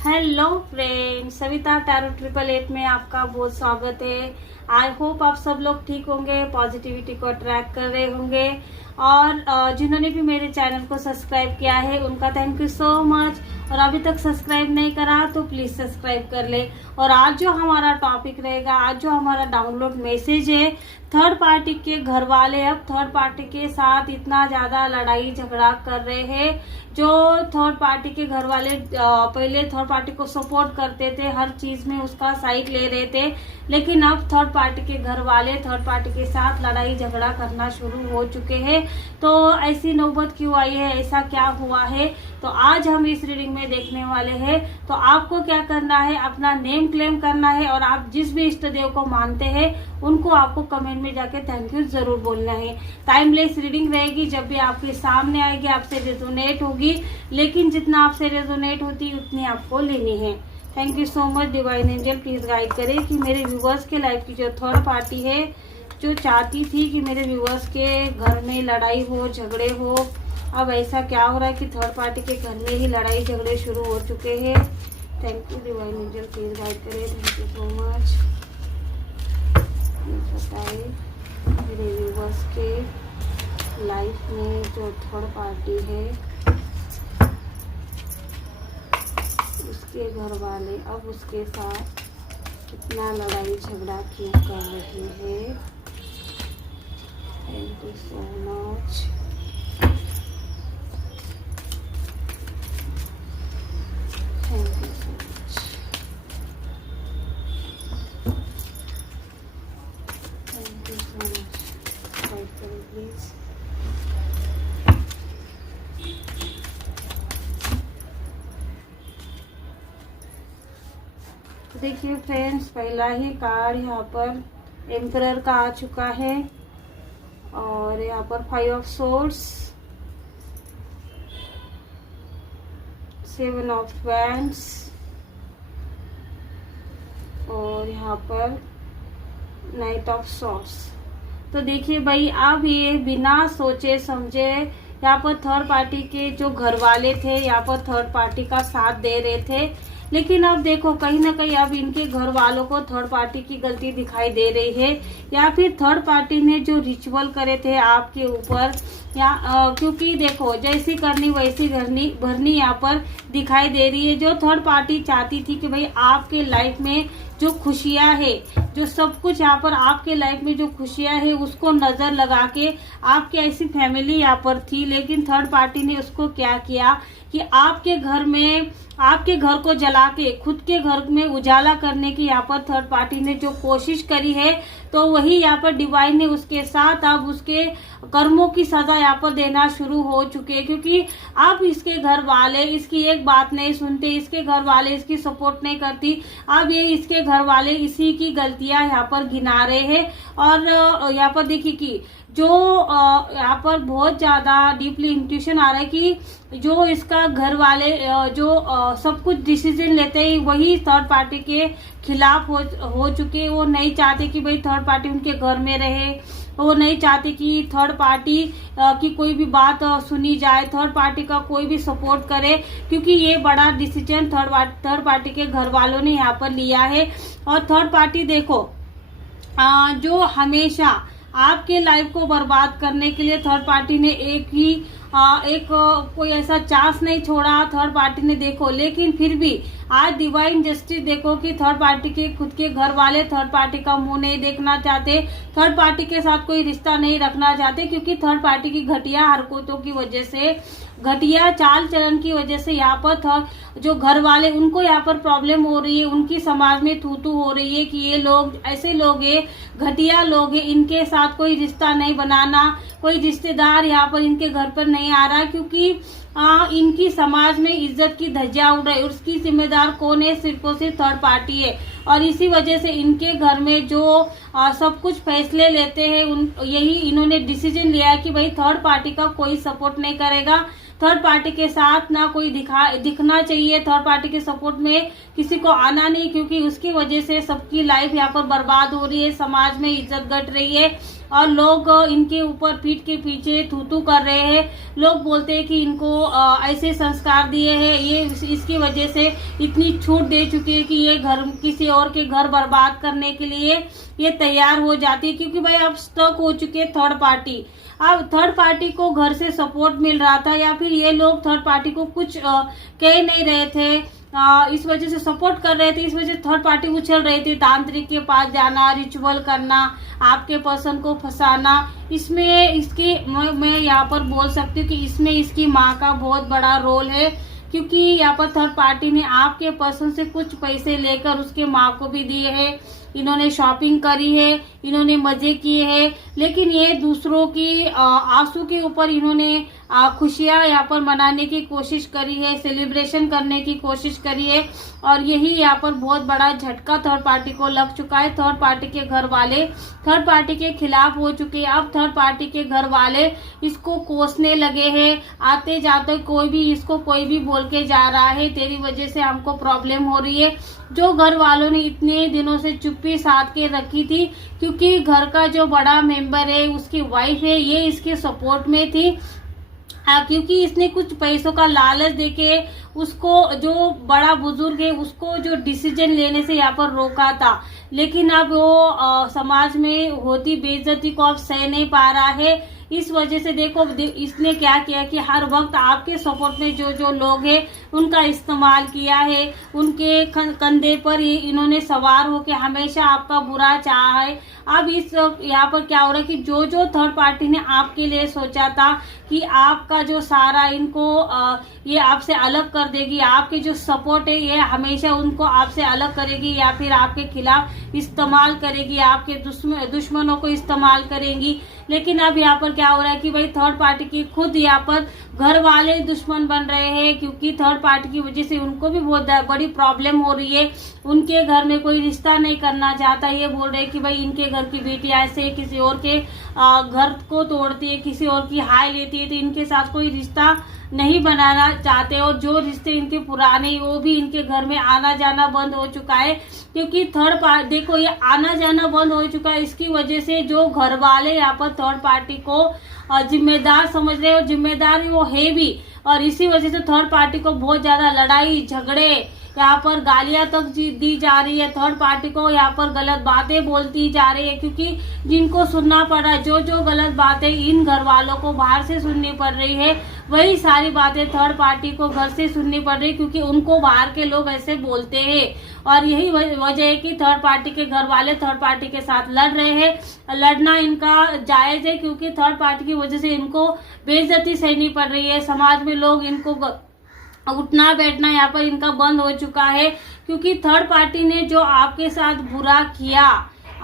Hello friends, Savita tarot 888 में आपका बहुत स्वागत है। आई होप आप सब लोग ठीक होंगे, पॉजिटिविटी को अट्रैक्ट कर रहे होंगे और जिन्होंने भी मेरे चैनल को सब्सक्राइब किया है उनका थैंक यू सो मच। और अभी तक सब्सक्राइब नहीं करा तो प्लीज सब्सक्राइब कर ले। और आज जो हमारा टॉपिक रहेगा, आज जो हमारा डाउनलोड मैसेज है, थर्ड पार्टी के घर वाले अब थर्ड पार्टी के साथ इतना ज्यादा लड़ाई झगड़ा कर रहे हैं। जो थर्ड पार्टी के घर वाले पहले थर्ड पार्टी को सपोर्ट करते थे, हर चीज में उसका साइड ले रहे थे, लेकिन अब थर्ड पार्टी के घर वाले थर्ड पार्टी के साथ लड़ाई झगड़ा करना शुरू हो चुके हैं। तो ऐसी नौबत क्यों आई है, ऐसा क्या हुआ है, तो आज हम इस रीडिंग में देखने वाले हैं। तो आपको क्या करना है, अपना नेम क्लेम करना है और आप जिस भी इष्ट देव को मानते हैं उनको आपको कमेंट में जाके थैंक यू जरूर बोलना है। टाइमलेस रीडिंग रहेगी, जब भी आपके सामने आएगी आपसे रेजोनेट होगी, लेकिन जितना आपसे रेजोनेट होती उतनी आपको लेनी है। Thank you so much divine angel, please guide करें कि मेरे व्यूवर्स के लाइफ की जो थर्ड पार्टी है, जो चाहती थी कि मेरे व्यूवर्स के घर में लड़ाई हो, झगड़े हो, अब ऐसा क्या हो रहा है कि थर्ड पार्टी के घर में ही लड़ाई झगड़े शुरू हो चुके हैं। Thank you divine angel, please guide करें। Thank you so much. बताइए मेरे व्यूवर्स के लाइफ में जो थर्ड पार्टी है उसके घर वाले अब उसके साथ कितना लड़ाई झगड़ा क्यों कर रहे हैं। Thank you so much. Thank you so much. Thank you so much. Guide करें प्लीज। देखिए फ्रेंड्स, पहला ही कार्ड यहाँ पर एम्परर का आ चुका है और यहाँ पर 5 ऑफ सोर्ड्स, 7 ऑफ वैंड्स और यहाँ पर नाइट ऑफ सॉर्ड्स। तो देखिए भाई, अब ये बिना सोचे समझे यहाँ पर थर्ड पार्टी के जो घर वाले थे यहाँ पर थर्ड पार्टी का साथ दे रहे थे, लेकिन अब देखो कहीं ना कहीं अब इनके घर वालों को थर्ड पार्टी की गलती दिखाई दे रही है, या फिर थर्ड पार्टी ने जो रिचुअल करे थे आपके ऊपर, या क्योंकि देखो जैसी करनी वैसी भरनी यहाँ पर दिखाई दे रही है। जो थर्ड पार्टी चाहती थी कि भाई आपके लाइफ में जो खुशियां है, जो सब कुछ यहाँ पर आपके लाइफ में जो खुशियां है उसको नजर लगा के आपकी ऐसी फैमिली यहाँ पर थी, लेकिन थर्ड पार्टी ने उसको क्या किया कि आपके घर में, आपके घर को जला के खुद के घर में उजाला करने की यहाँ पर थर्ड पार्टी ने जो कोशिश करी है, तो वही यहाँ पर डिवाइन ने उसके साथ अब उसके कर्मों की सजा यहाँ पर देना शुरू हो चुके हैं। क्योंकि अब इसके घर वाले इसकी एक बात नहीं सुनते, इसके घर वाले इसकी सपोर्ट नहीं करती, अब ये इसके घर वाले इसी की गलतियां यहाँ पर गिना रहे हैं। और यहाँ पर देखिए कि जो यहाँ पर बहुत ज्यादा डीपली इंट्यूशन आ रहा है कि जो इसका घर वाले जो सब कुछ डिसीजन लेते हैं वही थर्ड पार्टी के खिलाफ हो चुके। वो नहीं चाहते कि भाई थर्ड पार्टी उनके घर में रहे, वो नहीं चाहते कि थर्ड पार्टी की कोई भी बात सुनी जाए, थर्ड पार्टी का कोई भी सपोर्ट करे, क्योंकि ये बड़ा डिसीजन थर्ड पार्टी के घर वालों ने यहाँ पर लिया है। और थर्ड पार्टी देखो जो हमेशा आपके लाइफ को बर्बाद करने के लिए थर्ड पार्टी ने कोई ऐसा चांस नहीं छोड़ा थर्ड पार्टी ने, देखो। लेकिन फिर भी आज डिवाइन जस्टिस देखो कि थर्ड पार्टी के खुद के घर वाले थर्ड पार्टी का मुंह नहीं देखना चाहते, थर्ड पार्टी के साथ कोई रिश्ता नहीं रखना चाहते, क्योंकि थर्ड पार्टी की घटिया हरकतों की वजह से, घटिया चाल चलन की वजह से यहाँ पर जो घर वाले उनको यहाँ पर प्रॉब्लम हो रही है, उनकी समाज में थू हो रही है कि ये लोग ऐसे लोग हैं, घटिया लोग हैं, इनके साथ कोई रिश्ता नहीं बनाना, कोई रिश्तेदार यहाँ पर इनके घर पर नहीं आ रहा, क्योंकि इनकी समाज में इज्जत की धज्जियां उड़ रही है। उसकी जिम्मेदार कौन है? सिर्फ और सिर्फ थर्ड पार्टी है। और इसी वजह से इनके घर में जो सब कुछ फैसले लेते हैं यही इन्होंने डिसीजन लिया है कि भाई थर्ड पार्टी का कोई सपोर्ट नहीं करेगा, थर्ड पार्टी के साथ ना कोई दिखना चाहिए, थर्ड पार्टी के सपोर्ट में किसी को आना नहीं, क्योंकि उसकी वजह से सबकी लाइफ यहाँ पर बर्बाद हो रही है, समाज में इज्जत घट रही है और लोग इनके ऊपर पीठ के पीछे थू कर रहे हैं। लोग बोलते हैं कि इनको ऐसे संस्कार दिए हैं, ये इसकी वजह से इतनी छूट दे चुकी है कि ये घर किसी और के घर बर्बाद करने के लिए ये तैयार हो जाती है, क्योंकि भाई अब स्टक हो चुके थर्ड पार्टी। अब थर्ड पार्टी को घर से सपोर्ट मिल रहा था या फिर ये लोग थर्ड पार्टी को कुछ कह नहीं रहे थे, इस वजह से सपोर्ट कर रहे थे, इस वजह से थर्ड पार्टी उछल रही थी, तांत्रिक के पास जाना, रिचुअल करना, आपके पर्सन को फंसाना। इसमें इसकी मैं यहाँ पर बोल सकती हूँ कि इसमें इसकी माँ का बहुत बड़ा रोल है, क्योंकि यहाँ पर थर्ड पार्टी ने आपके पर्सन से कुछ पैसे लेकर उसके माँ को भी दिए हैं, इन्होंने शॉपिंग करी है, इन्होंने मजे किए हैं, लेकिन ये दूसरों की आंसू के ऊपर इन्होंने खुशियां यहाँ पर मनाने की कोशिश करी है, सेलिब्रेशन करने की कोशिश करी है, और यही यहाँ पर बहुत बड़ा झटका थर्ड पार्टी को लग चुका है। थर्ड पार्टी के घर वाले थर्ड पार्टी के खिलाफ हो चुके हैं। अब थर्ड पार्टी के घर वाले इसको कोसने लगे हैं, आते जाते कोई भी बोल के जा रहा है, तेरी वजह से हमको प्रॉब्लम हो रही है। जो घर वालों ने इतने दिनों से चुप्पी साध के रखी थी, क्योंकि घर का जो बड़ा मेंबर है, उसकी वाइफ है, ये इसके सपोर्ट में थी, क्योंकि इसने कुछ पैसों का लालच देके उसको, जो बड़ा बुजुर्ग है, उसको जो डिसीजन लेने से यहाँ पर रोका था, लेकिन अब वो समाज में होती बेइज्जती को अब सह नहीं पा रहा है। इस वजह से देखो इसने क्या किया कि हर वक्त आपके सपोर्ट में जो लोग हैं उनका इस्तेमाल किया है, उनके कंधे पर इन्होंने सवार होकर हमेशा आपका बुरा चाहा है। अब इस यहाँ पर क्या हो रहा है कि जो थर्ड पार्टी ने आपके लिए सोचा था कि आपका जो सारा इनको ये आपसे अलग कर देगी, आपके जो सपोर्ट है ये हमेशा उनको आपसे अलग करेगी या फिर आपके खिलाफ इस्तेमाल करेगी, आपके दुश्मनों को इस्तेमाल करेंगी। लेकिन अब यहाँ पर क्या हो रहा है कि भाई थर्ड पार्टी की खुद यहाँ पर घर वाले दुश्मन बन रहे हैं, क्योंकि थर्ड पार्टी की वजह से उनको भी बहुत बड़ी प्रॉब्लम हो रही है। उनके घर में कोई रिश्ता नहीं करना चाहता, ये बोल रहे हैं कि भाई इनके घर की बेटी ऐसे किसी और के घर को तोड़ती है, किसी और की हाय लेती है, तो इनके साथ कोई रिश्ता नहीं बनाना चाहते, और जो रिश्ते इनके पुराने वो भी इनके घर में आना जाना बंद हो चुका है। क्योंकि थर्ड पार्टी देखो ये आना जाना बंद हो चुका है, इसकी वजह से जो घर वाले यहाँ पर थर्ड पार्टी को जिम्मेदार समझ रहे हो, जिम्मेदार वो है भी, और इसी वजह से थर्ड पार्टी को बहुत ज्यादा लड़ाई झगड़े, यहाँ पर गालियां तक दी जा रही है, थर्ड पार्टी को यहाँ पर गलत बातें बोलती जा रही है, क्योंकि जिनको सुनना पड़ रहा है, जो गलत बातें इन घर वालों को बाहर से सुननी पड़ रही है, वही सारी बातें थर्ड पार्टी को घर से सुननी पड़ रही, क्योंकि उनको बाहर के लोग ऐसे बोलते हैं। और यही वजह है कि थर्ड पार्टी के घर वाले थर्ड पार्टी के साथ लड़ रहे हैं। लड़ना इनका जायज है, क्योंकि थर्ड पार्टी की वजह से इनको बेइज्जती सहनी पड़ रही है, समाज में लोग इनको उठना बैठना यहाँ पर इनका बंद हो चुका है, क्योंकि थर्ड पार्टी ने जो आपके साथ बुरा किया,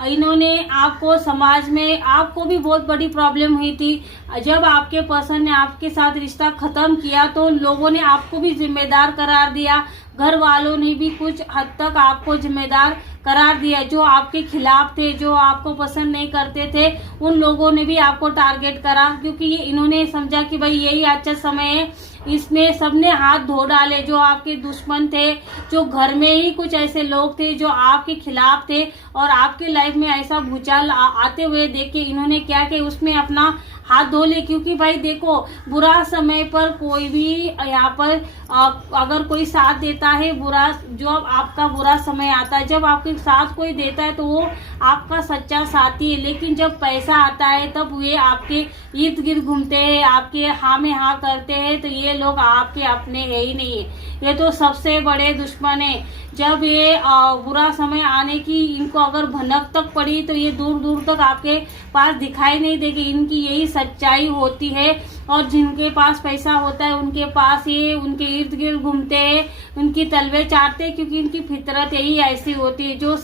इन्होंने आपको समाज में आपको भी बहुत बड़ी प्रॉब्लम हुई थी। जब आपके पर्सन ने आपके साथ रिश्ता खत्म किया तो लोगों ने आपको भी जिम्मेदार करार दिया, घर वालों ने भी कुछ हद तक आपको जिम्मेदार करार दिया। जो आपके खिलाफ थे, जो आपको पसंद नहीं करते थे, उन लोगों ने भी आपको टारगेट करा, क्योंकि इन्होंने समझा कि भाई यही अच्छा समय है, इसमें सबने हाथ धो डाले। जो आपके दुश्मन थे, जो घर में ही कुछ ऐसे लोग थे जो आपके खिलाफ थे और आपके लाइफ में ऐसा भूचाल आते हुए देख के इन्होंने क्या किया, उसमें अपना हाथ धो ले। क्योंकि भाई देखो बुरा समय पर कोई भी यहाँ पर अगर कोई साथ देता है, बुरा जब आपका बुरा समय आता है, जब आपके साथ कोई देता है तो वो आपका सच्चा साथी है। लेकिन जब पैसा आता है तब वे आपके इर्द गिर्द घूमते हैं, आपके हाँ में हाँ करते हैं, तो ये लोग आपके अपने है ही नहीं है, ये तो सबसे बड़े दुश्मन है। जब ये बुरा समय आने की इनको अगर भनक तक पड़ी तो ये दूर दूर तक आपके पास दिखाई नहीं देगी। इनकी यही सच्चाई होती है। और जिनके पास पैसा होता है उनके पास ये उनके इर्द गिर्द घूमते हैं, उनकी तलवे चाटते हैं, क्योंकि इनकी फितरत यही ऐसी होती है। जो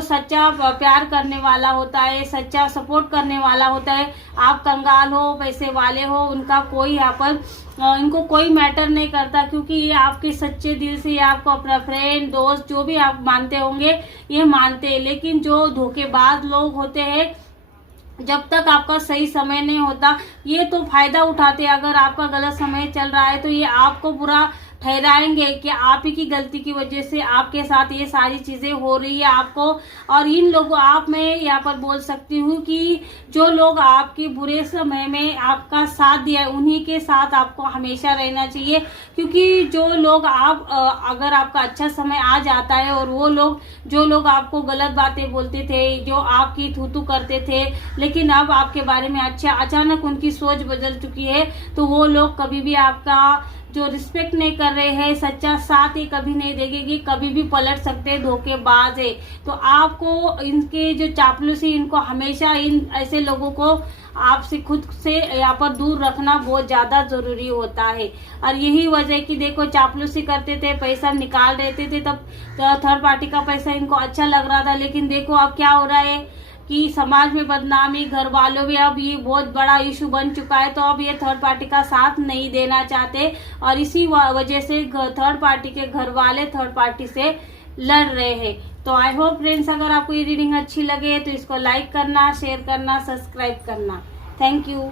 सच्चा प्यार करने वाला होता है, सच्चा सपोर्ट करने वाला होता है, आप कंगाल हो पैसे वाले हो, उनका कोई यहाँ पर इनको कोई मैटर नहीं करता, क्योंकि ये आपके सच्चे दिल से आपको अपना फ्रेंड दोस्त जो भी आप मानते होंगे ये मानते हैं। लेकिन जो धोखेबाज लोग होते हैं जब तक आपका सही समय नहीं होता, ये तो फायदा उठाते। अगर आपका गलत समय चल रहा है तो ये आपको बुरा ठहराएंगे कि आप ही की गलती की वजह से आपके साथ ये सारी चीजें हो रही है आपको। और इन लोगों, आप मैं यहाँ पर बोल सकती हूँ कि जो लोग आपके बुरे समय में आपका साथ दिया है, उन्हीं के साथ आपको हमेशा रहना चाहिए। क्योंकि जो लोग आप अगर आपका अच्छा समय आ जाता है और वो लोग, जो लोग आपको गलत बातें बोलते थे, जो आपकी थू करते थे, लेकिन अब आपके बारे में अच्छा, अचानक उनकी सोच बदल चुकी है, तो वो लोग कभी भी आपका जो रिस्पेक्ट नहीं कर रहे हैं, सच्चा साथ ही कभी नहीं देंगे, कि कभी भी पलट सकते हैं, धोखेबाज है। तो आपको इनके जो चापलूसी, इनको हमेशा इन ऐसे लोगों को आपसे खुद से यहाँ पर दूर रखना बहुत ज्यादा जरूरी होता है। और यही वजह कि देखो, चापलूसी करते थे, पैसा निकाल देते थे, तब थर्ड पार्टी का पैसा इनको अच्छा लग रहा था। लेकिन देखो अब क्या हो रहा है कि समाज में बदनामी, घर वालों में अब ये बहुत बड़ा इशू बन चुका है। तो अब ये थर्ड पार्टी का साथ नहीं देना चाहते, और इसी वजह से थर्ड पार्टी के घर वाले थर्ड पार्टी से लड़ रहे हैं। तो आई होप फ्रेंड्स, अगर आपको ये रीडिंग अच्छी लगे तो इसको लाइक करना, शेयर करना, सब्सक्राइब करना। Thank you.